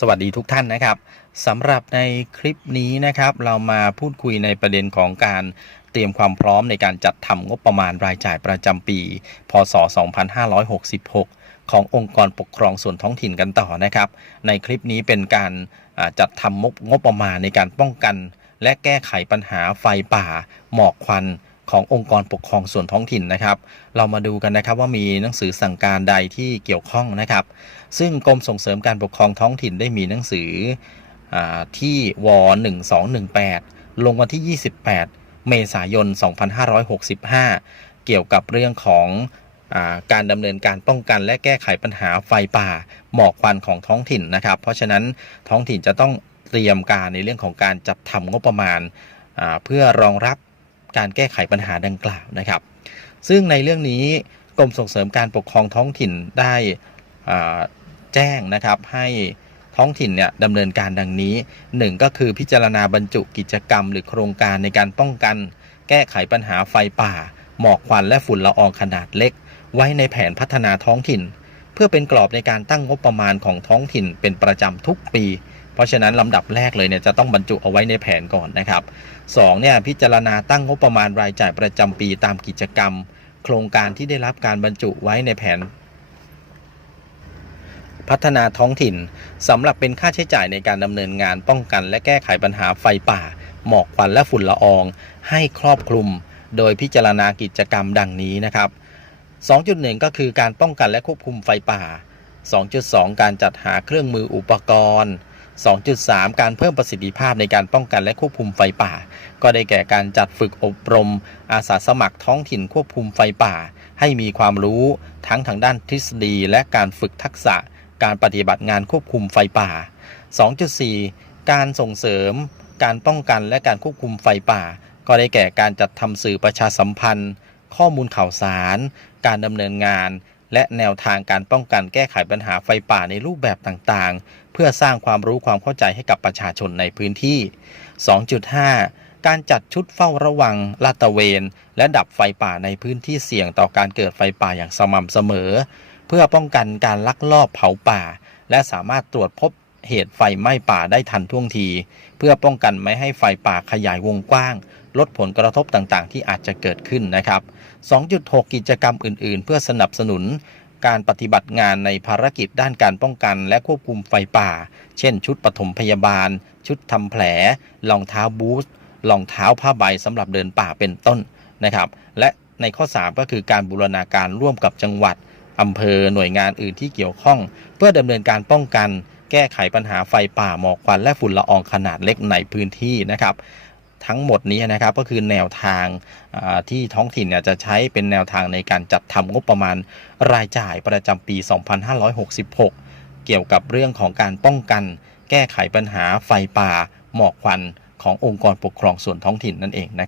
สวัสดีทุกท่านนะครับสำหรับในคลิปนี้นะครับ เรามาพูดคุยในประเด็นของการเตรียมความพร้อมในการจัดทำงบประมาณรายจ่ายประจำปี พศ 2566 ขององค์กรปกครองส่วนท้องถิ่นกันต่อนะครับ ในคลิปนี้เป็นการจัดทำงบงบประมาณในการป้องกัน และแก้ไขปัญหาไฟป่า หมอกควัน ขององค์กรปกครองส่วนท้องถิ่นนะครับ เรามาดูกันนะครับว่ามีหนังสือสั่งการใดที่เกี่ยวข้องนะครับ ซึ่งกรมส่งเสริมการปกครองท้องถิ่นได้มีหนังสืออที่ว1218 ลงวันที่ 28 เมษายน 2565 เกี่ยวกับเรื่องของอการดำเนินการป้องกันและแก้ไขปัญหาไฟป่าหมอกควันของท้องถิ่นนะครับ เพราะฉะนั้นท้องถิ่นจะต้องเตรียมการในเรื่องของการจัดทำงบประมาณเพื่อรองรับ การแก้ไขปัญหาดังกล่าวนะครับ ซึ่งในเรื่องนี้กรมส่งเสริมการปกครองท้องถิ่นได้แจ้งนะครับให้ท้องถิ่นเนี่ยดำเนินการดังนี้ 1 ก็คือพิจารณาบรรจุกิจกรรม หรือโครงการในการป้องกัน แก้ไขปัญหาไฟป่า หมอกควันและฝุ่นละอองขนาดเล็ก ไว้ในแผนพัฒนาท้องถิ่น เพื่อเป็นกรอบในการตั้งงบประมาณของท้องถิ่นเป็นประจำทุกปี เพราะฉะนั้นลำดับแรกเลยเนี่ยจะต้องบรรจุเอาไว้ในแผนก่อนนะครับสองเนี่ยพิจารณาตั้งงบประมาณรายจ่ายประจำปีตามกิจกรรม โครงการที่ได้รับการบรรจุไว้ในแผน พัฒนาท้องถิ่นสำหรับเป็นค่าใช้จ่ายในการดำเนินงานป้องกัน และแก้ไขปัญหาไฟป่า หมอกควันและฝุ่นละออง ให้ครอบคลุม โดยพิจารณากิจกรรมดังนี้นะครับ 2.1 ก็คือการป้องกันและควบคุมไฟป่า 2.2 การจัดหาเครื่องมืออุปกรณ์ 2.3 การเพิ่มประสิทธิภาพในการป้องกันและควบคุมไฟป่า ก็ได้แก่การจัดฝึกอบรม อาสาสมัครท้องถิ่นควบคุมไฟป่า ให้มีความรู้ทั้งทางด้านทฤษฎี และการฝึกทักษะ การปฏิบัติงานควบคุมไฟป่า 2.4 การส่งเสริม การป้องกันและการควบคุมไฟป่า ก็ได้แก่การจัดทำสื่อประชาสัมพันธ์ ข้อมูลข่าวสาร การดำเนินงาน และแนวทางการป้องกันแก้ไขปัญหาไฟป่าในรูปแบบต่างๆ เพื่อสร้างความรู้ความเข้าใจให้กับประชาชนในพื้นที่ 2.5 การจัดชุดเฝ้าระวัง ลาดตระเวน และดับไฟป่าในพื้นที่เสี่ยงต่อการเกิดไฟป่าอย่างสม่ำเสมอ เพื่อป้องกันการลักลอบเผาป่า และสามารถตรวจพบเหตุไฟไหม้ป่าได้ทันท่วงที เพื่อป้องกันไม่ให้ไฟป่าขยายวงกว้าง ลดผลกระทบต่างๆ ที่อาจจะเกิดขึ้นนะครับ 2.6 กิจกรรมอื่น ๆ เพื่อสนับสนุนการปฏิบัติงานในภารกิจด้านการป้องกันและควบคุมไฟป่า เช่น ชุดปฐมพยาบาล ชุดทำแผล รองเท้าบูทรองเท้าผ้าใบสำหรับเดินป่าเป็นต้นนะครับ และในข้อ 3 ก็คือการบูรณาการร่วมกับจังหวัดอำเภอหน่วยงานอื่นที่เกี่ยวข้อง เพื่อดำเนินการป้องกัน แก้ไขปัญหาไฟป่าหมอกควันและฝุ่นละอองขนาดเล็กในพื้นที่นะครับ ทั้งหมดนี้นะครับก็คือแนวทางที่ท้องถิ่นเนี่ยจะใช้เป็นแนวทางในการจัดทำงบประมาณรายจ่ายประจำปี 2566 เกี่ยวกับเรื่องของการป้องกัน แก้ไขปัญหาไฟป่า หมอกควันขององค์กรปกครองส่วนท้องถิ่นนั่นเองนะครับ